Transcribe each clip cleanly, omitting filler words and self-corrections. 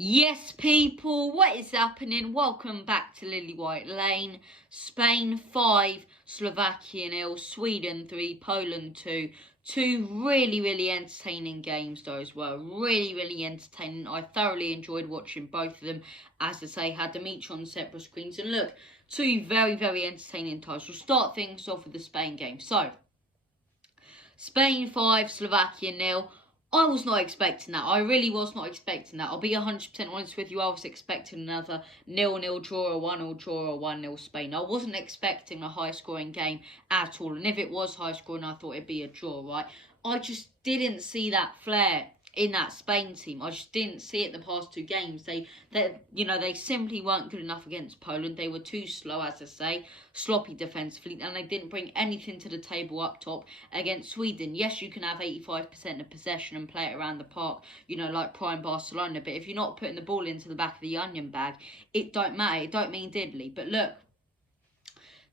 Yes, people, what is happening? Welcome back to Lily White Lane. Spain 5, Slovakia 0, Sweden 3, Poland 2. Two really entertaining games, though, as well. Really entertaining. I thoroughly enjoyed watching both of them. As I say, had them each on separate screens. And look, two very entertaining ties. We'll start things off with the Spain game. So, Spain 5, Slovakia 0. I was not expecting that. I really was not expecting that. I'll be 100% honest with you. I was expecting another 0-0 draw, a 1-0 draw, or 1-0 Spain. I wasn't expecting a high-scoring game at all. And if it was high-scoring, I thought it'd be a draw, right? I just didn't see that flair in that Spain team. I just didn't see it the past two games. They simply weren't good enough against Poland. They were too slow, as I say, sloppy defensively, and they didn't bring anything to the table up top against Sweden. Yes, you can have 85% of possession and play it around the park, like prime Barcelona, but if you're not putting the ball into the back of the onion bag, it don't matter. It don't mean diddly. But look,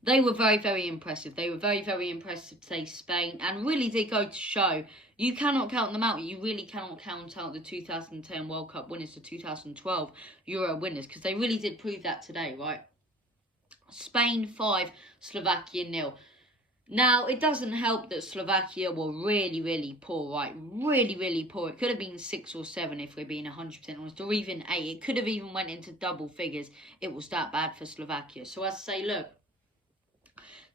they were very impressive. They were very impressive today, Spain, and really did go to show you cannot count them out. You really cannot count out the 2010 World Cup winners, the 2012 Euro winners, because they really did prove that today, right? Spain 5, Slovakia 0. Now, it doesn't help that Slovakia were really poor, right? Really poor. It could have been 6 or 7 if we're being 100% honest, or even 8. It could have even went into double figures. It was that bad for Slovakia. So as I say, look,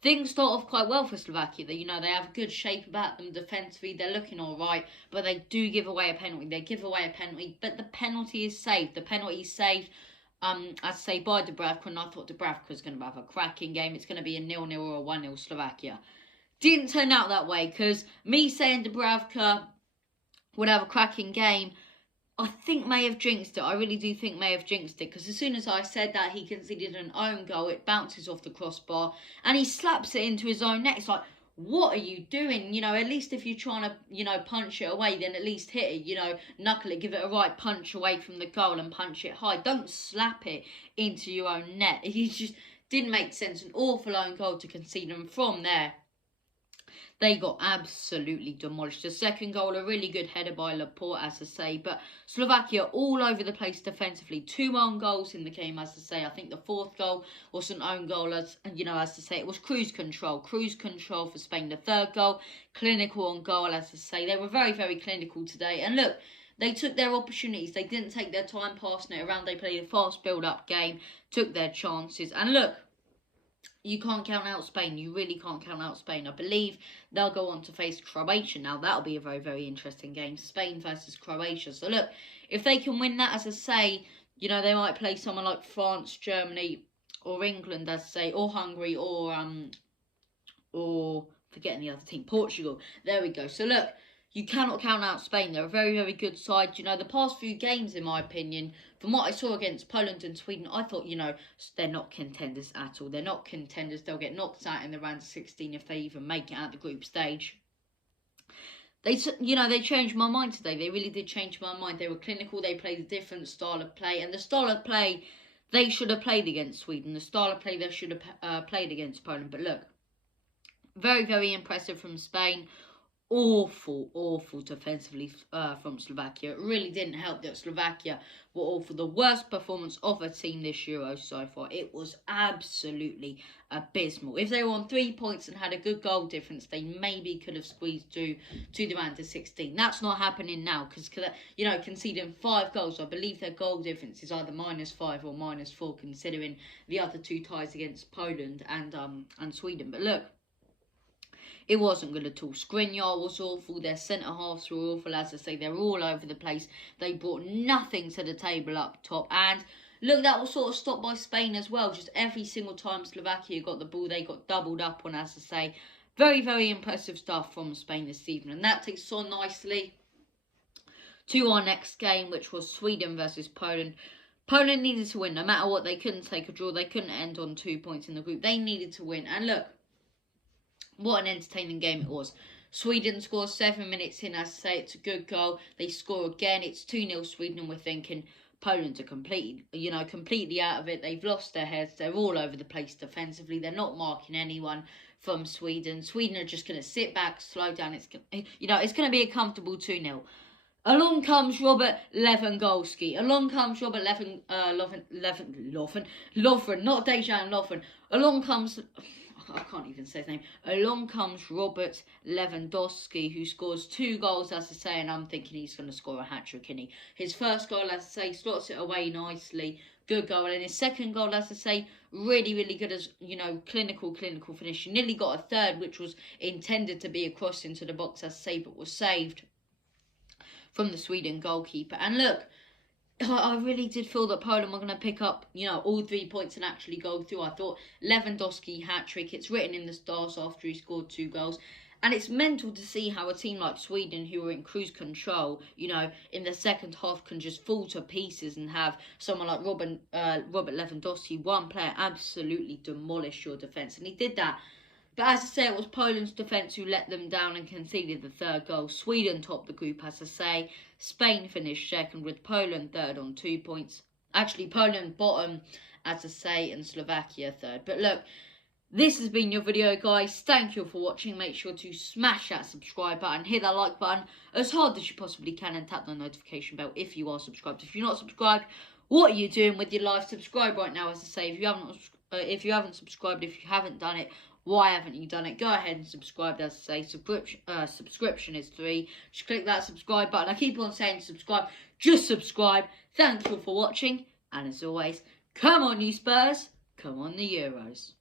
things start off quite well for Slovakia. They have good shape about them defensively. They're looking all right, but they do give away a penalty. They give away a penalty, but the penalty is saved. The penalty is saved, I'd say, by Dubravka, and I thought Dubravka was going to have a cracking game. It's going to be a 0-0 or a 1-0 Slovakia. Didn't turn out that way, because me saying Dubravka would have a cracking game, I think may have jinxed it. I really do think may have jinxed it, because as soon as I said that, he conceded an own goal. It bounces off the crossbar and he slaps it into his own net. It's like, what are you doing? At least if you're trying to, punch it away, then at least hit it, knuckle it, give it a right punch away from the goal and punch it high. Don't slap it into your own net. It just didn't make sense. An awful own goal to concede, and from there, they got absolutely demolished. The second goal, a really good header by Laporte, as I say. But Slovakia all over the place defensively. 2 own goals in the game, as I say. I think the fourth goal was an own goal, as I say. It was cruise control. Cruise control for Spain. The third goal, clinical on goal, as I say. They were very clinical today. And look, they took their opportunities. They didn't take their time passing it around. They played a fast build-up game, took their chances. And look, you can't count out Spain. You really can't count out Spain. I believe they'll go on to face Croatia. Now, that'll be a very interesting game. Spain versus Croatia. So, look, if they can win that, as I say, they might play someone like France, Germany, or England, as I say, or Hungary, or forgetting the other team, Portugal. There we go. So, look, you cannot count out Spain. They're a very good side. The past few games, in my opinion, from what I saw against Poland and Sweden, I thought, they're not contenders at all. They're not contenders. They'll get knocked out in the round of 16 if they even make it out the group stage. They changed my mind today. They really did change my mind. They were clinical. They played a different style of play. And the style of play they should have played against Sweden. The style of play they should have played against Poland. But look, very impressive from Spain. Awful defensively from Slovakia. It really didn't help that Slovakia were awful. The worst performance of a team this Euro so far. It was absolutely abysmal. If they were on 3 points and had a good goal difference, they maybe could have squeezed to the round of 16. That's not happening now, because conceding 5 goals, I believe their goal difference is either -5 or -4, considering the other 2 ties against Poland and Sweden. But look, it wasn't good at all. Skriniar was awful. Their centre-halves were awful. As I say, they're all over the place. They brought nothing to the table up top. And look, that was sort of stopped by Spain as well. Just every single time Slovakia got the ball, they got doubled up on, as I say. Very impressive stuff from Spain this evening. And that takes us on nicely to our next game, which was Sweden versus Poland. Poland needed to win. No matter what, they couldn't take a draw. They couldn't end on 2 points in the group. They needed to win. And look, what an entertaining game it was. Sweden scores 7 minutes in, as I say, it's a good goal. They score again, it's 2-0 Sweden, and we're thinking Poland are completely out of it. They've lost their heads. They're all over the place defensively. They're not marking anyone from Sweden. Sweden are just going to sit back, slow down. It's going to be a comfortable 2-0. Along comes Robert Lewandowski. Along comes Robert Lovren, not Dejan Lovren. Along comes, I can't even say his name. Along comes Robert Lewandowski, who scores 2 goals, as I say, and I'm thinking he's going to score a hat-trick, isn't he? His first goal, as I say, slots it away nicely. Good goal. And his second goal, as I say, really, really good as, clinical finish. He nearly got a third, which was intended to be a cross into the box, as I say, but was saved from the Sweden goalkeeper. And look, I really did feel that Poland were going to pick up, all 3 points and actually go through. I thought Lewandowski hat-trick, it's written in the stars after he scored 2 goals. And it's mental to see how a team like Sweden, who were in cruise control, in the second half can just fall to pieces and have someone like Robert Lewandowski, one player, absolutely demolish your defence. And he did that. But as I say, it was Poland's defence who let them down and conceded the 3rd goal. Sweden topped the group, as I say. Spain finished 2nd with Poland 3rd on 2 points. Actually, Poland bottom, as I say, and Slovakia 3rd. But look, this has been your video, guys. Thank you for watching. Make sure to smash that subscribe button, hit that like button as hard as you possibly can, and tap the notification bell if you are subscribed. If you're not subscribed, what are you doing with your life? Subscribe right now, as I say. If you haven't subscribed, if you haven't done it, why haven't you done it? Go ahead and subscribe. As I say, subscription is free. Just click that subscribe button. I keep on saying subscribe. Just subscribe. Thank you for watching. And as always, come on you Spurs. Come on the Euros.